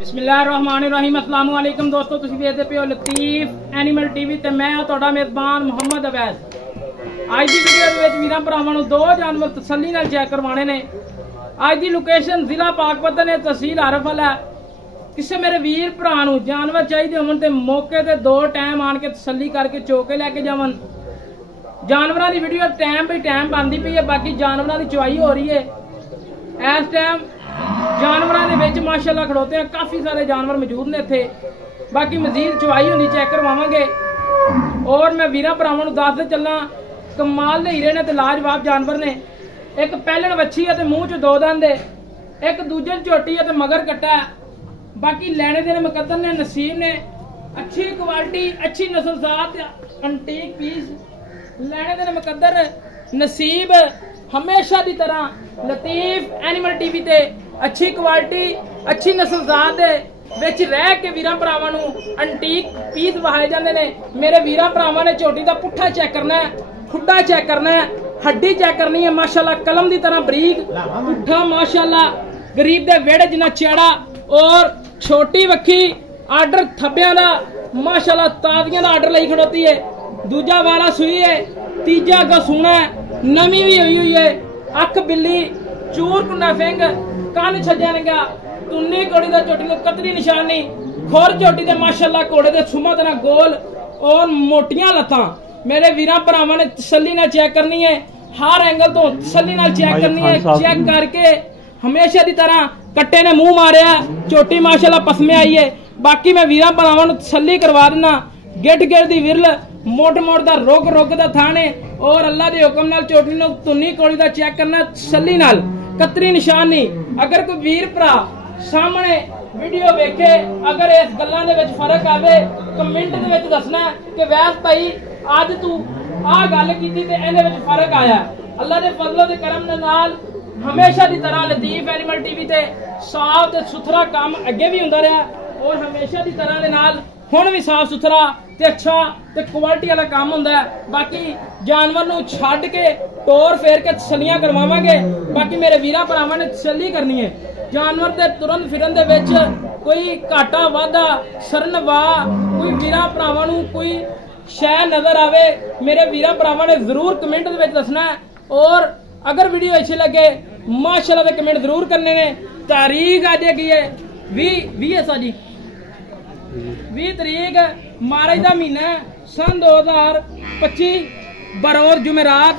बिस्मिल्लाहिर्रहमानिर्रहीम अस्सलाम वालेकुम दोस्तों, तुसीं देखदे पियो लतीफ एनिमल टीवी ते मैं तुहाडा मेज़बान मुहम्मद अवैस। अज की वीडियो दे विच वीरां भरावां नूं दो जानवर तसल्ली नाल चैक करवाने ने। अज दी लोकेशन जिला पाकपतन है, तहसील हरफल है। किसी मेरे वीर भरा नूं जानवर चाहिए होवन ते मौके ते दो टाइम आन के तसल्ली करके चोके लैके जावन। जानवरां दी वीडियो टाइम बाई टाइम बनती पई है। बाकी जानवरां दी चवाई हो रही है इस टाइम। जानवरों के विच माशाअल्लाह खड़ोते हैं, काफ़ी सारे जानवर मौजूद ने इत्थे। बाकी मजीद चवाई होनी चेक करवावांगे। और मैं वीरां भरावां नूं दसदे चलना, कमाल दे हीरे ने ते लाजवाब जानवर ने। एक पैलण वच्छी है ते मूँह च दो दंद है, एक दूजे झोटी है ते मगर कट्टा है। बाकी लैने देने मुकद्दर ने, नसीब ने। अच्छी क्वालिटी, अच्छी नस्लजात, अंटीक पीस लैने देने मुकद्दर नसीब। हमेशा की तरह लतीफ एनिमल टीवी ते अच्छी क्वालिटी, अच्छी नस्लजात दे विच रह के वीरां भरावां नूं अंटीक पीस वहाए जांदे ने। मेरे वीरां भरावां ने झोटी दा पुट्ठा चेक करना है, खुड्डा चेक करना है, हड्डी चेक करनी है। माशाअल्लाह कलम दी तरह बरीक पुट्ठा, माशाअल्लाह गरीब दे वेड़े जिन्ना चेड़ा। और छोटी वक्खी आर्डर थब्बियां दा माशाअल्लाह ताजियां दा आर्डर लई खड़ोती है। दूजा वाला सुई है, तीजा अग्गों सूना है, नवी भी हुई है। अख बिल्ली, चूर कुंडा फिंग, कन छज्जा नंगा, टुन्नी घोड़ी दा झोटी नूं कतरी निशानी, खुर झोटी दे माशाअल्लाह घोड़े दे सुमा तरह गोल और मोटियां लत्तां। मेरे वीरां भरावां ने तसल्ली नाल चेक करनी है, हर एंगल तो तसल्ली नाल चेक करनी है। चेक करके हमेशा की तरह कट्टे ने मुंह मारिया, झोटी माशाअल्लाह पसमे आई है। बाकी मैं वीरां भरावां नूं तसल्ली करवा देना। गिट गिट दी विरल, मोट मोट दा रुग रुग दा थाने। और अल्लाह दे हुक्म नाल झोटी नूं तुन्नी घोड़ी दा चेक करना तसल्ली नाल, कतरी निशानी। अगर कोई वीर भरा सामने वीडियो वेखे, अगर इस गल्लां दे विच फर्क आवे कमेंट दे विच दसना कि वैस भाई अज तू आ गल कीती ते इहदे विच फर्क आया। अल्लाह दे फजलो दे करम दे नाल हमेशा दी तरह लतीफ एनिमल टीवी ते साफ ते सुथरा काम अगे भी हुंदा रहा और हमेशा दी तरह दे नाल हुण भी साफ सुथरा ते अच्छा ते क्वालिटी वाला काम हुंदा है। बाकी जानवर नूं छड्ड के टोर फेर के तसल्लियां करवावांगे। बाकी मेरे वीरां भरावां ने तसल्ली करनी है। जानवर दे तुरन फिरन दे विच कोई घाटा वाधा सरन वाह, कोई वीरां भरावां नूं कोई शै नजर आवे, मेरे वीरां भरावां ने जरूर कमेंट दे विच दसना है। और अगर वीडियो अच्छी लगे माशाअल्लाह दे कमेंट जरूर करने ने। तारीख अज की है 20 तरीक मार्च का महीना सन 2025 बरोर जुमेरात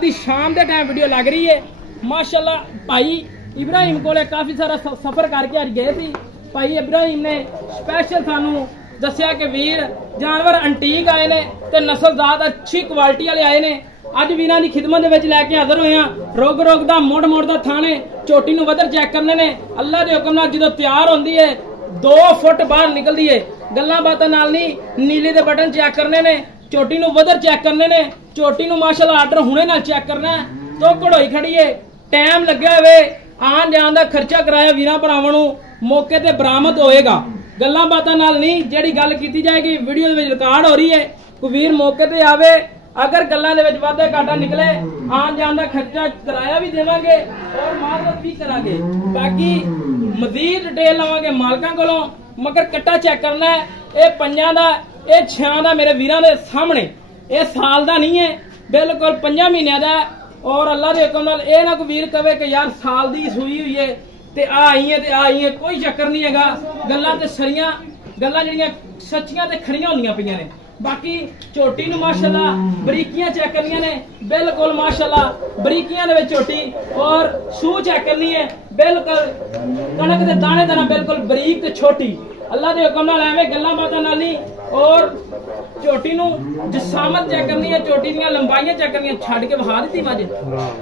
की शाम के टाइम वीडियो लग रही है। माशाअल्लाह भाई इब्राहिम को काफ़ी सारा सफ़र करके अज गए थे। भाई इब्राहिम ने स्पैशल सानू दसिया कि वीर जानवर अंटीक आए ने ते नस्लजात अच्छी क्वालिटी वाले आए ने। अज वीरां दी खिदमत दे विच लैके हाज़र होए हां। रोग रोग दा मोड़ मोड़ दा थाने, झोटी नूं वधर चेक करने ने। अल्लाह दे हुक्म नाल जदों तैयार होंदी है 2 फुट बाहर निकलदी है। गल्लां बातां नाल नहीं, नीले दे बटन चेक करने ने, झोटी नूं वधर चेक करने ने। झोटी नूं माशाअल्लाह आर्डर हुणे नाल चेक करना है। तो घड़ोई खड़ी है, टाइम लग्या होवे, आन जान दा खर्चा कराया वीरां भरावां नूं मौके ते बरामद होएगा। गल्लां बातां नाल नहीं, जेड़ी गल कीती जाएगी वीडियो दे विच रिकॉर्ड हो रही है। कोई वीर मौके ते आवे, अगर गल्लां दे विच वाधा घाटा निकले, आन जान दा खर्चा कराया भी देवांगे और मालमत भी करांगे। बाकी मजीद डिटेल लवांगे मालकां कोलों। मगर कट्टा चेक करना है, ये 5 दा, ये 6 दा मेरे वीरां दे सामने। ये साल दा नहीं है, बिल्कुल 5 महीनों दा। और अल्लाह दे हुक्म नाल ये ना कोई वीर कहे कि यार साल दी सूई हुई है ते आई है ते आई है, कोई चक्कर नहीं हैगा। गल्लां ते सरियां गल्लां जिहड़ियां सच्चियां ते खरियां होंदियां पईयां ने। बाकी झोटी नूं माशाअल्लाह बरीकियां चेक करनियां ने, बिल्कुल माशाअल्लाह बरीकियां दे विच झोटी। और सूह चेक करनी है, बिल्कुल कणक दे दाने दा बिल्कुल बरीक ते छोटी। अल्लाह दे हुक्म नाल एवें गल्लां बातां नाल नहीं। और झोटी नूं जिसामत चेक करनी है, झोटी दीयां लंबाइयां चेक करनियां। छड्ड के विखा दित्ती मज,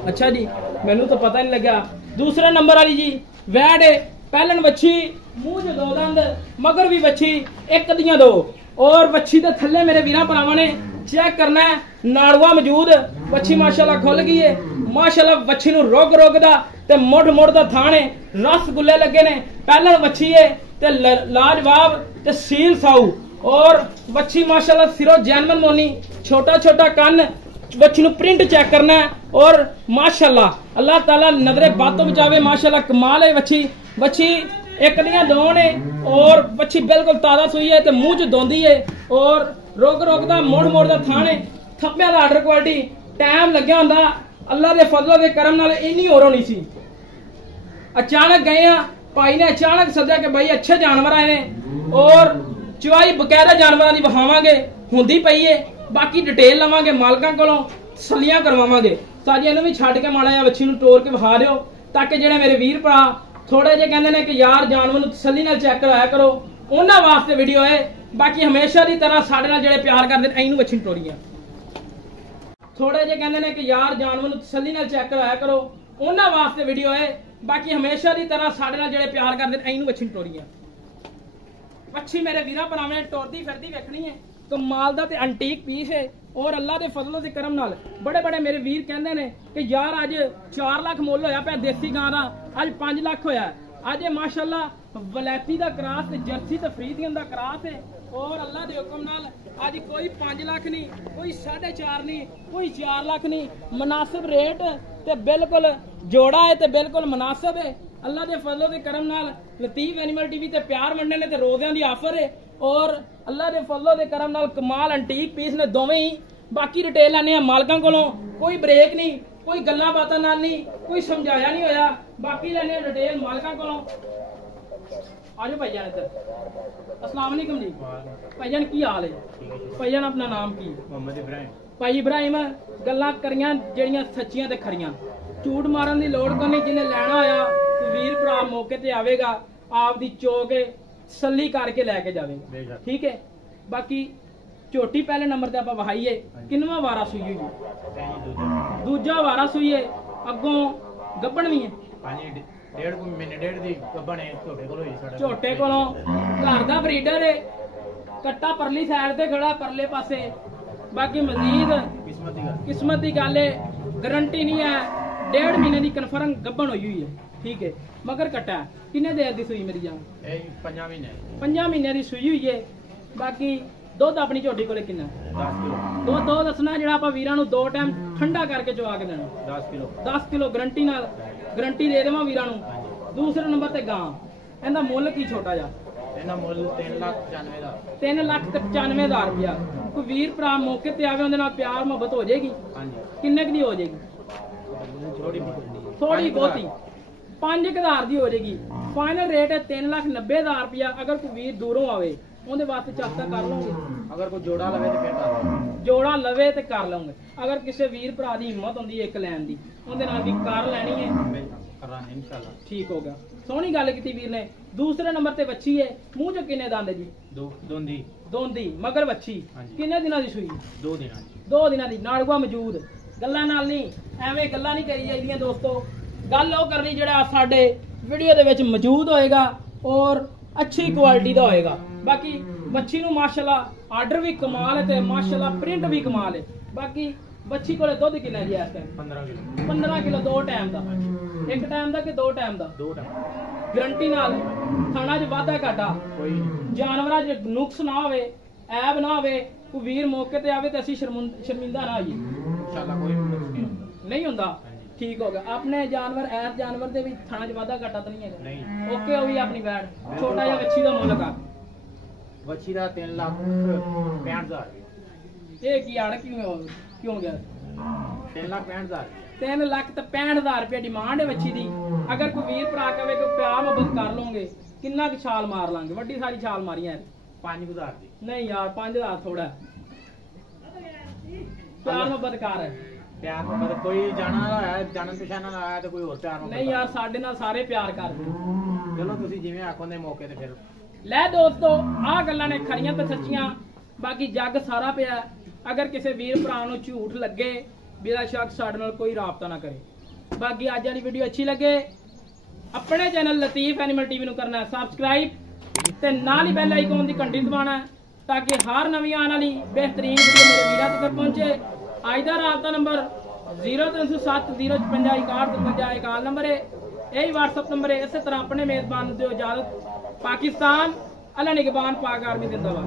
अच्छा जी मैनूं तो पता नहीं लग्या। दूसरे नंबर वाली जी वैड है, पैलण वच्छी, मूँह च 2 दंद, मगर भी वच्छी, एक दियां 2। और वच्छी दे थल्ले मेरे वीरां भरावां ने चेक करना है, नाड़ुआ मौजूद। वच्छी माशाअल्लाह खुल गई है। माशाअल्लाह वच्छी नूं रोग रोग दा ते मुड़ मुड़ दा थाने, रसगुल्ले लगे ने। पैलण वच्छी है ते लाजवाब ते सील साऊ। और वच्छी माशाअल्लाह सिरों जैनमन मोनी, छोटा छोटा कन। वच्छी नूं प्रिंट चेक करना है। और माशाअल्लाह अल्लाह ताला नजरे बातों बचावे, माशाअल्लाह कमाल है वच्छी। वच्छी एक दियां दो ने और बच्ची बिल्कुल ताजा सुई है ते मुंह च दोंदी है और रुक रुक दा मोड़ मोड़ दा थाने थप्पियां दा आर्डर क्वालिटी टाइम लग्या हुंदा अल्लाह दे फजलो दे करम नाल इन्नी होर होनी सी। अचानक गए हैं भाई ने अचानक सद्या कि भाई अच्छे जानवर आए ने और चवाई बकायदा जानवरों की वहावांगे हुंदी पई है। बाकी डिटेल लवांगे मालकां कोलों तसल्लियां करवावांगे। साजियां नूं भी छड्ड के माड़ा जिहा बच्ची नूं टोर के विखा दिओ ताकि जिहड़े मेरे वीर भरा थोड़े जे कहंदे ने कि यार जानवर नूं तसल्ली नाल चेक कराया करो उन्हां वास्ते वीडियो है। बाकी हमेशा की तरह साडे नाल जिहड़े प्यार करदे ने ऐनूं बच्ची नूं टोरीआं थोड़े जे कहंदे ने कि यार जानवर नूं तसल्ली नाल चेक कराया करो उन्हां वास्ते वीडियो है। बाकी हमेशा की तरह साडे नाल जिहड़े प्यार करदे ने ऐनूं बच्ची नूं टोरीआं बच्ची मेरे वीरां भरावां ने टुरदी फिरदी वेखनी है। कमाल दा ते एंटीक पीस है और अल्लाह दे फजलो दे करम नाल बड़े बड़े मेरे वीर कहंदे ने कि यार अज 4 लाख मुੱਲ होया पिया देसी गां दा अज 5 लाख होया अज माशाअल्लाह वलैती दा क्रास ते जर्सी ते फ्रीजियन दा क्रास है और अल्लाह दे हुक्म नाल अज कोई 5 लाख नहीं कोई 4.5 नहीं कोई 4 लाख नहीं मुनासिब रेट ते बिल्कुल जोड़ा है ते बिल्कुल मुनासिब है। अल्लाह दे फजलो दे करम नाल लतीफ एनिमल टीवी ते प्यार मंडे ने ते रोज़ियां दी ऑफर है और अल्लाह दे फजलो दे करम नाल कमाल एंटीक पीस ने दोवें ही। बाकी डिटेल लैने आ मालकां कोलों कोई ब्रेक नहीं कोई गल्लां बातां नाल नहीं कोई समझाया नहीं होया। बाकी लैने डिटेल मालकां कोलों। आजो भाईजान इधर अस्सलाम वालेकुम जी। भाईजान की हाल है? भाईजान अपना नाम की? मोहम्मद इब्राहिम। भाई इब्राहिम गल्लां करियां जेड़ियां सच्चियां ते खरियां झूठ मारन दी लोड़ कोई नहीं। जिन्हें लैना होया वीर भरा मौके ते आवेगा आप दी चोके तसल्ली करके लैके जावेगा ठीक है। बाकी झोटी पहले नंबर ते आपां वहाईए किन्नवा वारा सुई हुई? दूजा वारा सुई है अगों गब्बण भी है झोटे कोलों घर दा ब्रीडर है कट्टा परली साइड ते खड़ा परले पासे। बाकी मजीद किस्मत की गल है गारंटी नहीं है 1.5 महीने की कन्फर्म गब्बण हुई है ठीक है। मगर कट्टा किन्ने देर दी सुई मेरी जान? 5 महीने की सुई हुई है। बाकी दुध अपनी झोटी कोले किन्ना? 10 किलो। दसना जिहड़ा आपां वीरां नूं 2 टाइम ठंडा करके चवा के देना 10 किलो गारंटी नाल गारंटी दे देवां वीरां नूं। दूसरे नंबर ते गां इहदा मुੱਲ की छोटा जा? इहदा मुੱਲ 3,95,000 रुपया। कोई वीर भरा मौके ते आवे उहदे नाल प्यार मुहब्बत हो जाएगी? किन्ने दी हो जाएगी? थोड़ी बहुती 5,000 दी हो जाएगी। फाइनल रेट है 3,90,000 रुपया। अगर कोई वीर दूरों आवे उहदे वास्ते चाहता कर लोगे? अगर कोई जोड़ा लवे तो फिर कर लोगे? जोड़ा लवे तो कर लोगे। अगर किसी वीर भरा दी हिम्मत होंदी है एक लैन दी उहदे नाल भी कर लैनी है इंशाल्लाह ठीक होगा। सोहनी गल कीती वीर ने। दूसरे नंबर ते बच्ची है मूंह च किन्ने दंद जी? दोंदी मगर बच्ची किन्ने दिनां दी सुई? 2 दिनां दी। नाड़ुआ मौजूद गल्लां नाल नहीं एवें गल्लां नहीं करी जाइदियां दोस्तों। गल वो करनी जिहड़ा साडे वीडियो दे विच मौजूद होएगा और अच्छी क्वालिटी दा होएगा। बाकी बच्ची नूं माशाअल्लाह आर्डर भी कमाल है ते माशाअल्लाह प्रिंट भी कमाल है। बाकी बच्ची कोले दुध किन्ना जी इस टाइम? 15 किलो 2 टाइम दा। एक टाइम दा कि 2 टाइम दा? 2 टाइम गारंटी नाल। खाना च वाधा घाटा कोई जानवरां च नुक्स ना होवे ऐब ना होवे कोई वीर मौके ते आवे ते असीं शर्मिंदा ना होइए इंशाअल्लाह। कोई नहीं हुंदा ठीक होगा। अपने जानवर ऐस जानवर दे भी थाना च वाधा घाटा तो नहीं है? ओके हो गई अपनी बैठ। छोटा जिहा बच्ची दा मुੱਲ कर? बच्ची दा 3,65,000। ये की आड़ क्यों गया? 3,65,000 3,65,000 रुपया डिमांड है बच्ची दी। अगर कोई वीर भरा कहे कोई प्यार मुहब्बत कर लोगे किन्ना की छाल मार लांगे? वड्डी सारी छाल मारी है 5,000 दी। नहीं यार 5,000 थोड़ा प्यार मुहब्बत कर है। प्यार मुहब्बत कोई जाना है जानन पहचानन आया तो कोई और प्यार नहीं यार साडे नाल सारे प्यार करदे। चलो तुसीं जिवें आखोंदे मौके ते फिर ਲੈ ਦੋਸਤੋ ਆਹ ਗੱਲਾਂ ਨੇ ਖਰੀਆਂ ਤੇ ਸੱਚੀਆਂ। ਬਾਕੀ ਜੱਗ ਸਾਰਾ ਪਿਆ। ਅਗਰ ਕਿਸੇ ਵੀਰ ਭਰਾ ਨੂੰ ਝੂਠ ਲੱਗੇ ਬਿਨਾਂ ਸ਼ੱਕ ਸਾਡੇ ਨਾਲ ਕੋਈ ਰਾਬਤਾ ਨਾ ਕਰੇ। ਬਾਕੀ ਅੱਜ ਵਾਲੀ ਵੀਡੀਓ ਅੱਛੀ ਲੱਗੇ ਆਪਣੇ ਚੈਨਲ ਲਤੀਫ ਐਨੀਮਲ ਟੀਵੀ ਨੂੰ ਕਰਨਾ ਸਬਸਕ੍ਰਾਈਬ ਤੇ ਨਾਲ ਹੀ ਬੈਲ ਆਈਕਨ ਦੀ ਘੰਟੀ ਦਬਾਉਣਾ ਤਾਂ ਕਿ ਹਰ ਨਵੀਂ ਆਉਣ ਵਾਲੀ ਬਿਹਤਰੀਨ ਵੀਡੀਓ ਮੇਰੇ ਵੀਰਾਂ ਤੱਕ ਪਹੁੰਚੇ। ਅੱਜ ਦਾ ਰਾਬਤਾ ਨੰਬਰ 0307 055 6153 एक आल नंबर है यही व्हाट्सअप नंबर है। इसी तरह अपने मेजबान दो इजाजत पाकिस्तान अल्लाह निगहबान पाक आर्मी जिंदाबाद।